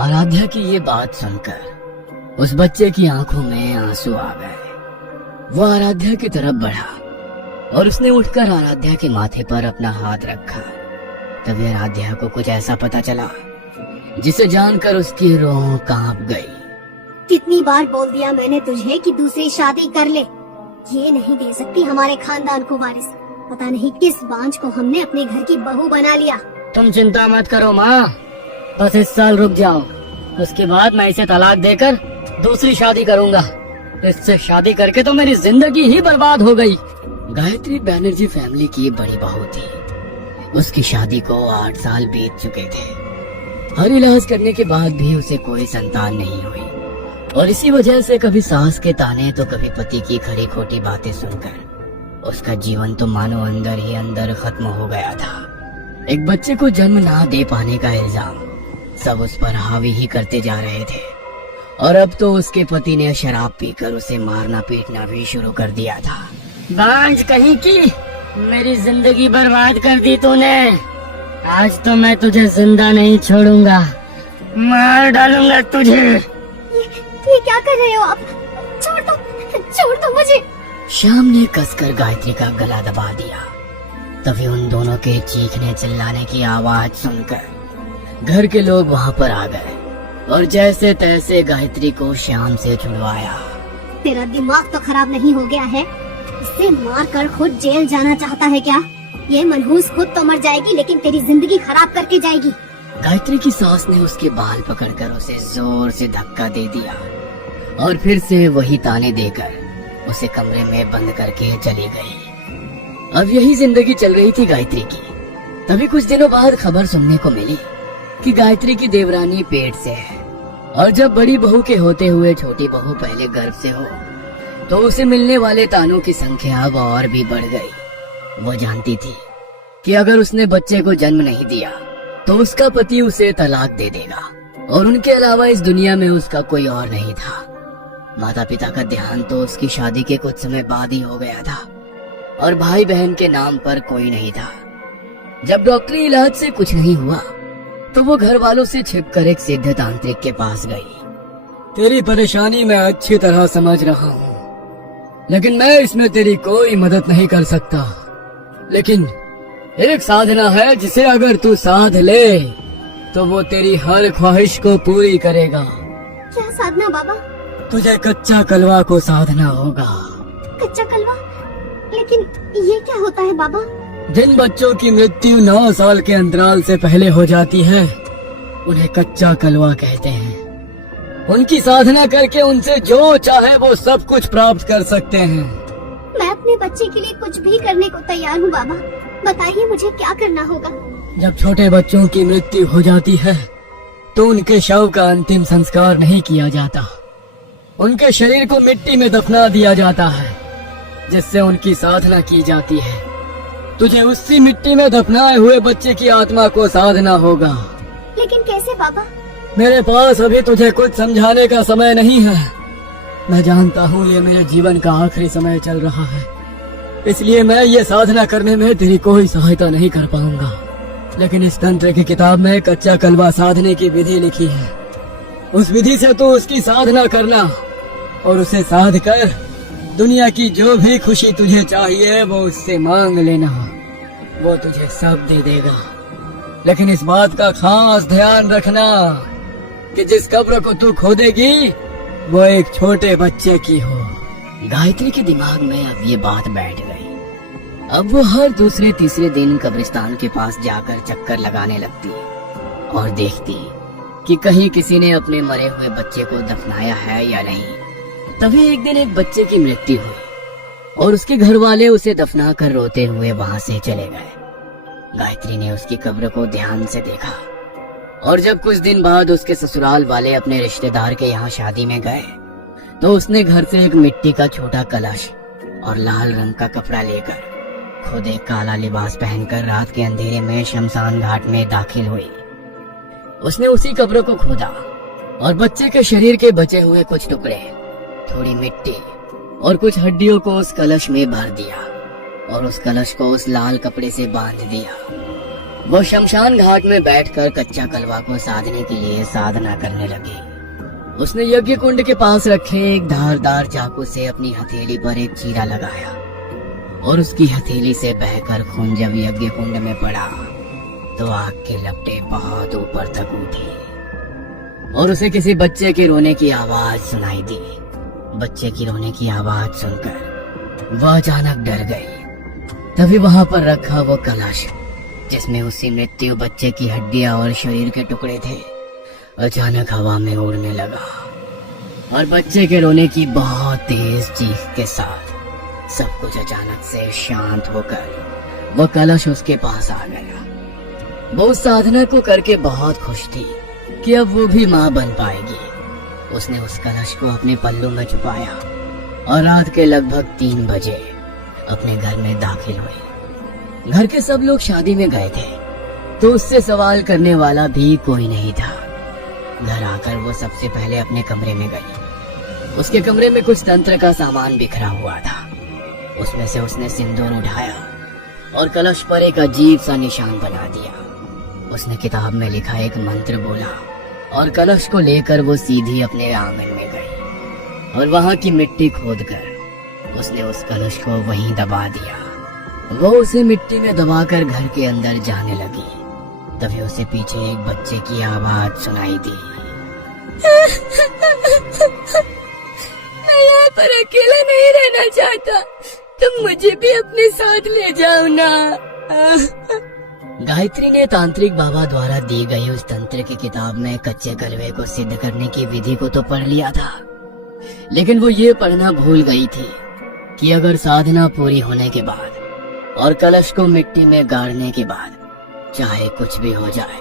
आराध्या की ये बात सुनकर उस बच्चे की आंखों में आंसू आ गए। वो आराध्या की तरफ बढ़ा और उसने उठकर आराध्या के माथे पर अपना हाथ रखा। तभी आराध्या को कुछ ऐसा पता चला जिसे जानकर उसकी रूह कांप गई। कितनी बार बोल दिया मैंने तुझे कि दूसरी शादी कर ले। ये नहीं दे सकती हमारे खानदान को वारिस। पता नहीं किस बांझ को हमने अपने घर की बहू बना लिया। तुम चिंता मत करो माँ, बस इस साल रुक जाओ। उसके बाद मैं इसे तलाक देकर दूसरी शादी करूंगा। इससे शादी करके तो मेरी जिंदगी ही बर्बाद हो गई। गायत्री बैनर्जी फैमिली की बड़ी बहू थी। उसकी शादी को 8 साल बीत चुके थे। हर इलाज करने के बाद भी उसे कोई संतान नहीं हुई और इसी वजह से कभी सास के ताने तो कभी पति की खरी खोटी बातें सुनकर उसका जीवन तो मानो अंदर ही अंदर खत्म हो गया था। एक बच्चे को जन्म ना दे पाने का इल्जाम सब उस पर हावी ही करते जा रहे थे और अब तो उसके पति ने शराब पीकर उसे मारना पीटना भी शुरू कर दिया था। बांझ कहीं की, मेरी जिंदगी बर्बाद कर दी तूने। आज तो मैं तुझे जिंदा नहीं छोड़ूंगा, मार डालूंगा तुझे। ये क्या कर रहे हो आप? छोड़ दो मुझे। श्याम ने कसकर गायत्री का गला दबा दिया। तभी उन दोनों के चीखने चिल्लाने की आवाज सुनकर घर के लोग वहाँ पर आ गए और जैसे तैसे गायत्री को श्याम से छुड़वाया। तेरा दिमाग तो खराब नहीं हो गया है? इसे मार कर खुद जेल जाना चाहता है क्या? ये मनहूस खुद तो मर जाएगी लेकिन तेरी जिंदगी खराब करके जाएगी। गायत्री की सास ने उसके बाल पकड़कर उसे जोर से धक्का दे दिया और फिर से वही ताने देकर उसे कमरे में बंद करके चली गई। अब यही जिंदगी चल रही थी गायत्री की। तभी कुछ दिनों बाद खबर सुनने को मिली कि गायत्री की देवरानी पेट से है और जब बड़ी बहू के होते हुए छोटी बहू पहले गर्भ से हो तो उसे मिलने वाले तानों की संख्या अब और भी बढ़ गई। वो जानती थी कि अगर उसने बच्चे को जन्म नहीं दिया तो उसका पति उसे तलाक दे देगा और उनके अलावा इस दुनिया में उसका कोई और नहीं था। माता पिता का ध्यान तो उसकी शादी के कुछ समय बाद ही हो गया था और भाई बहन के नाम पर कोई नहीं था। जब डॉक्टरी इलाज से कुछ नहीं हुआ तो वो घर वालों से छिपकर एक सिद्ध तांत्रिक के पास गई। तेरी परेशानी मैं अच्छी तरह समझ रहा हूँ लेकिन मैं इसमें तेरी कोई मदद नहीं कर सकता। लेकिन एक साधना है जिसे अगर तू साध ले तो वो तेरी हर ख्वाहिश को पूरी करेगा। क्या साधना बाबा? तुझे कच्चा कलवा को साधना होगा। कच्चा कलवा? लेकिन ये क्या होता है बाबा? जिन बच्चों की मृत्यु 9 साल के अंतराल से पहले हो जाती है उन्हें कच्चा कलवा कहते हैं। उनकी साधना करके उनसे जो चाहे वो सब कुछ प्राप्त कर सकते हैं। मैं अपने बच्चे के लिए कुछ भी करने को तैयार हूँ बाबा। बताइए मुझे क्या करना होगा? जब छोटे बच्चों की मृत्यु हो जाती है तो उनके शव का अंतिम संस्कार नहीं किया जाता। उनके शरीर को मिट्टी में दफना दिया जाता है जिससे उनकी साधना की जाती है। तुझे उसी मिट्टी में दफनाए हुए बच्चे की आत्मा को साधना होगा। लेकिन कैसे बाबा? मेरे पास अभी तुझे कुछ समझाने का समय नहीं है। मैं जानता हूँ ये मेरे जीवन का आखिरी समय चल रहा है, इसलिए मैं ये साधना करने में तेरी कोई सहायता नहीं कर पाऊंगा। लेकिन इस तंत्र की किताब में कच्चा कलवा साधने की विधि लिखी है। उस विधि से तू उसकी साधना करना और उसे साध कर दुनिया की जो भी खुशी तुझे चाहिए वो उससे मांग लेना। वो तुझे सब दे देगा। लेकिन इस बात का खास ध्यान रखना कि जिस कब्र को तू खोदेगी वो एक छोटे बच्चे की हो। गायत्री के दिमाग में अब ये बात बैठ गई। अब वो हर दूसरे तीसरे दिन कब्रिस्तान के पास जाकर चक्कर लगाने लगती और देखती कि कहीं किसी ने अपने मरे हुए बच्चे को दफनाया है या नहीं। तभी एक दिन एक बच्चे की मृत्यु हुई और उसके घर वाले उसे दफना कर रोते हुए वहां से चले गए। गायत्री ने उसकी कब्र को ध्यान से देखा और जब कुछ दिन बाद उसके ससुराल वाले अपने रिश्तेदार के यहाँ शादी में गए तो उसने घर से एक मिट्टी का छोटा कलश और लाल रंग का कपड़ा लेकर खुद एक काला लिबास पहनकर रात के अंधेरे में शमशान घाट में दाखिल हुई। उसने उसी कब्र को खोदा और बच्चे के शरीर के बचे हुए कुछ टुकड़े, थोड़ी मिट्टी और कुछ हड्डियों को उस कलश में भर दिया और उस कलश को उस लाल कपड़े से बांध दिया। वो शमशान घाट में बैठकर कच्चा कलवा को साधने के लिए साधना करने लगी। उसने यज्ञ कुंड के पास रखे एक धारदार चाकू से अपनी हथेली पर एक चीरा लगाया और उसकी हथेली से बहकर खून जब यज्ञ कुंड में पड़ा तो आग की लपटें बहुत ऊपर तक उठी और उसे किसी बच्चे के रोने की आवाज सुनाई दी। बच्चे की रोने की आवाज सुनकर वह अचानक डर गई। तभी वहां पर रखा वो कलश जिसमें उसकी मृत्यु बच्चे की हड्डियां और शरीर के टुकड़े थे अचानक हवा में उड़ने लगा और बच्चे के रोने की बहुत तेज चीख के साथ सब कुछ अचानक से शांत होकर वो कलश उसके पास आ गया। वो उस साधना को करके बहुत खुश थी कि अब वो भी माँ बन पाएगी। उसने उस कलश को अपने पल्लू में छुपाया और रात के लगभग 3 बजे अपने घर में दाखिल हुई। घर के सब लोग शादी में गए थे तो उससे सवाल करने वाला भी कोई नहीं था। घर आकर वो सबसे पहले अपने कमरे में गई। उसके कमरे में कुछ तंत्र का सामान बिखरा हुआ था। उसमें से उसने सिंदूर उठाया और कलश पर एक अजीब सा निशान बना दिया। उसने किताब में लिखा एक मंत्र बोला और कलश को लेकर वो सीधी अपने आंगन में गई और वहां की मिट्टी खोदकर उसने उस कलश को वहीं दबा दिया। वो उसे मिट्टी में दबाकर घर के अंदर जाने लगी। तभी उसे पीछे एक बच्चे की आवाज सुनाई दी। मैं यहाँ पर अकेला नहीं रहना चाहता, तुम मुझे भी अपने साथ ले जाओ ना। गायत्री ने तांत्रिक बाबा द्वारा दी गई उस तंत्र की किताब में कच्चे कलवे को सिद्ध करने की विधि को तो पढ़ लिया था, लेकिन वो ये पढ़ना भूल गई थी कि अगर साधना पूरी होने के बाद और कलश को मिट्टी में गाड़ने के बाद चाहे कुछ भी हो जाए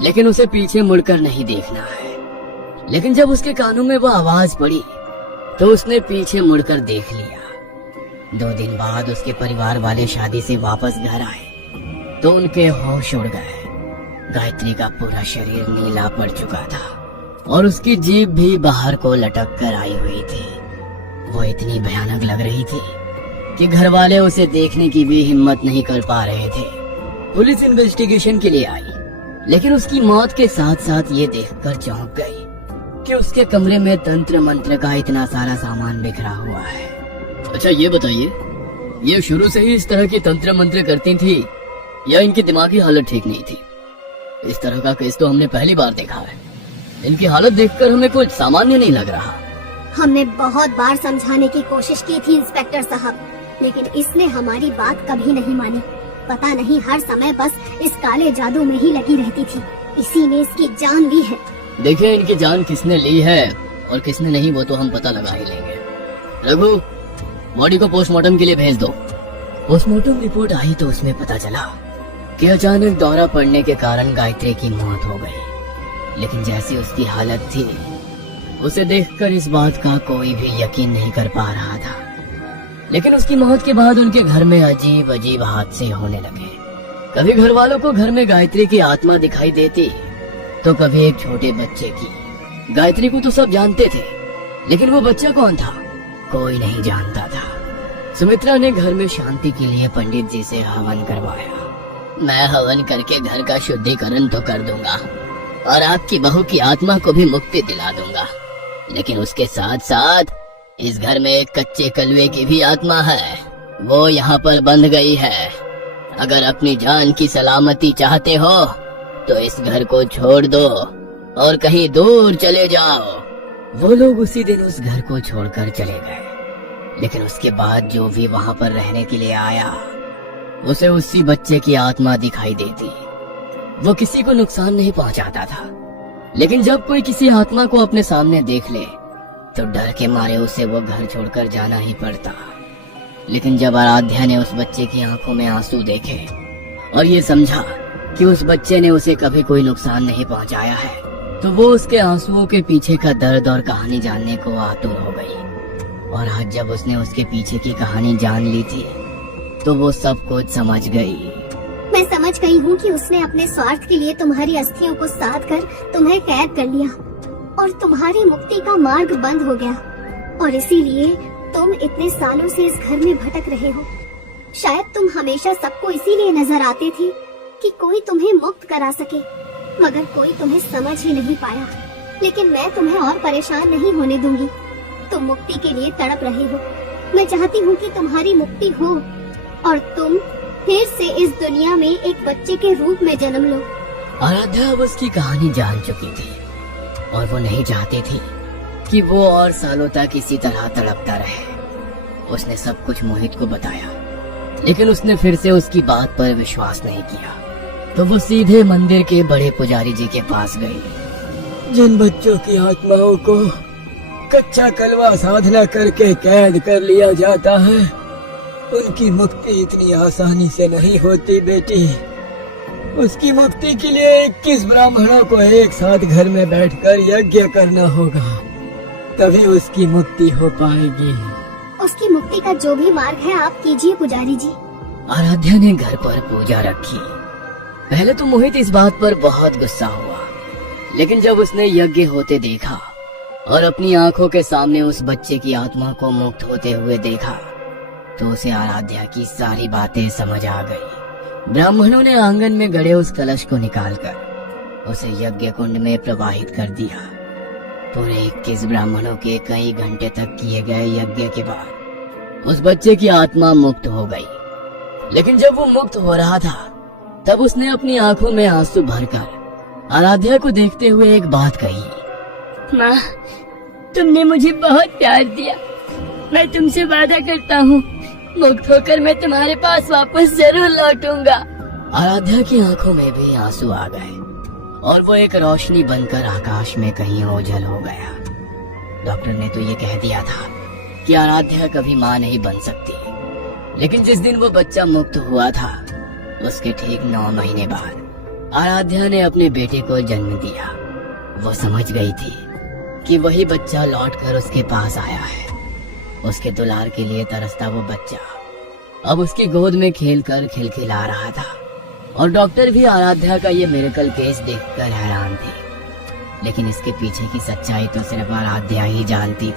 लेकिन उसे पीछे मुड़कर नहीं देखना है। लेकिन जब उसके कानों में वो आवाज पड़ी तो उसने पीछे मुड़कर देख लिया। 2 दिन बाद उसके परिवार वाले शादी से वापस घर आए तो उनके होश उड़ गए। गायत्री का पूरा शरीर नीला पड़ चुका था और उसकी जीभ भी बाहर को लटक कर आई हुई थी। वो इतनी भयानक लग रही थी कि घर वाले उसे देखने की भी हिम्मत नहीं कर पा रहे थे। पुलिस इन्वेस्टिगेशन के लिए आई, लेकिन उसकी मौत के साथ साथ ये देखकर चौंक गई कि उसके कमरे में तंत्र मंत्र का इतना सारा सामान बिखरा हुआ है। अच्छा ये बताइए, ये शुरू से ही इस तरह की तंत्र मंत्र करती थी या इनकी दिमागी हालत ठीक नहीं थी? इस तरह का केस तो हमने पहली बार देखा है। इनकी हालत देखकर हमें कुछ सामान्य नहीं लग रहा। हमने बहुत बार समझाने की कोशिश की थी इंस्पेक्टर साहब, लेकिन इसने हमारी बात कभी नहीं मानी। पता नहीं हर समय बस इस काले जादू में ही लगी रहती थी, इसी ने इसकी जान ली है। देखिए इनकी जान किसने ली है और किसने नहीं वो तो हम पता लगा ही लेंगे। रघु, बॉडी को पोस्टमार्टम के लिए भेज दो। पोस्टमार्टम रिपोर्ट आई तो उसमें पता चला कि अचानक दौरा पड़ने के कारण गायत्री की मौत हो गई। लेकिन जैसी उसकी हालत थी उसे देखकर इस बात का कोई भी यकीन नहीं कर पा रहा था। लेकिन उसकी मौत के बाद उनके घर में अजीब अजीब हादसे होने लगे। कभी घर वालों को घर में गायत्री की आत्मा दिखाई देती तो कभी एक छोटे बच्चे की। गायत्री को तो सब जानते थे, लेकिन वो बच्चा कौन था कोई नहीं जानता था। सुमित्रा ने घर में शांति के लिए पंडित जी से हवन करवाया। मैं हवन करके घर का शुद्धिकरण तो कर दूंगा और आपकी बहू की आत्मा को भी मुक्ति दिला दूंगा, लेकिन उसके साथ साथ इस घर में एक कच्चे कलवे की भी आत्मा है, वो यहाँ पर बंध गई है। अगर अपनी जान की सलामती चाहते हो तो इस घर को छोड़ दो और कहीं दूर चले जाओ। वो लोग उसी दिन उस घर को छोड़कर चले गए, लेकिन उसके बाद जो भी वहाँ पर रहने के लिए आया उसे उसी बच्चे की आत्मा दिखाई देती। वो किसी को नुकसान नहीं पहुंचाता था, लेकिन जब कोई किसी आत्मा को अपने सामने देख ले तो डर के मारे उसे वो घर छोड़कर जाना ही पड़ता। लेकिन जब आराध्या ने उस बच्चे की आंखों में आंसू देखे और ये समझा कि उस बच्चे ने उसे कभी कोई नुकसान नहीं पहुंचाया है, तो वो उसके आंसुओं के पीछे का दर्द और कहानी जानने को आतुर हो गई। और आज जब उसने उसके पीछे की कहानी जान ली थी तो वो सब कुछ समझ गई। मैं समझ गई हूँ कि उसने अपने स्वार्थ के लिए तुम्हारी अस्थियों को साध कर तुम्हें कैद कर लिया और तुम्हारी मुक्ति का मार्ग बंद हो गया, और इसीलिए तुम इतने सालों से इस घर में भटक रहे हो। शायद तुम हमेशा सबको इसीलिए नजर आते थे कि कोई तुम्हें मुक्त करा सके, मगर कोई तुम्हें समझ ही नहीं पाया। लेकिन मैं तुम्हें और परेशान नहीं होने दूंगी। तुम मुक्ति के लिए तड़प रहे हो, मैं चाहती हूँ कि तुम्हारी मुक्ति हो और तुम फिर से इस दुनिया में एक बच्चे के रूप में जन्म लो। आराध्या अब उसकी कहानी जान चुकी थी और वो नहीं चाहती थी कि वो और सालों तक इसी तरह तड़पता रहे। उसने सब कुछ मोहित को बताया, लेकिन उसने फिर से उसकी बात पर विश्वास नहीं किया। तो वो सीधे मंदिर के बड़े पुजारी जी के पास गई। जिन बच्चों की आत्माओं को कच्चा कलवा साधना करके कैद कर लिया जाता है, उनकी मुक्ति इतनी आसानी से नहीं होती बेटी। उसकी मुक्ति के लिए 21 ब्राह्मणों को एक साथ घर में बैठकर यज्ञ करना होगा, तभी उसकी मुक्ति हो पाएगी। उसकी मुक्ति का जो भी मार्ग है आप कीजिए पुजारी जी। आराध्या ने घर पर पूजा रखी। पहले तो मोहित इस बात पर बहुत गुस्सा हुआ, लेकिन जब उसने यज्ञ होते देखा और अपनी आंखों के सामने उस बच्चे की आत्मा को मुक्त होते हुए देखा, तो उसे आराध्या की सारी बातें समझ आ गई। ब्राह्मणों ने आंगन में गड़े उस कलश को निकालकर उसे यज्ञ कुंड में प्रवाहित कर दिया। पूरे 21 ब्राह्मणों के कई घंटे तक किए गए यज्ञ के बाद उस बच्चे की आत्मा मुक्त हो गई। लेकिन जब वो मुक्त हो रहा था, तब उसने अपनी आंखों में आंसू भरकर आराध्या को देखते हुए एक बात कही। माँ, तुमने मुझे बहुत प्यार दिया। मैं तुमसे वादा करता हूँ, मुक्त होकर मैं तुम्हारे पास वापस जरूर लौटूंगा। आराध्या की आंखों में भी आंसू आ गए और वो एक रोशनी बनकर आकाश में कहीं ओझल हो गया। डॉक्टर ने तो ये कह दिया था कि आराध्या कभी माँ नहीं बन सकती, लेकिन जिस दिन वो बच्चा मुक्त हुआ था, उसके ठीक 9 महीने बाद आराध्या ने अपने बेटे को जन्म दिया। वो समझ गई थी कि वही बच्चा लौटकर उसके पास आया है। उसके दुलार के लिए तरसता वो बच्चा अब उसकी गोद में खेलकर खिलखिला रहा था। और डॉक्टर भी आराध्या का ये मिरेकल केस देखकर हैरान थे, लेकिन इसके पीछे की सच्चाई तो सिर्फ आराध्या ही जानती थी।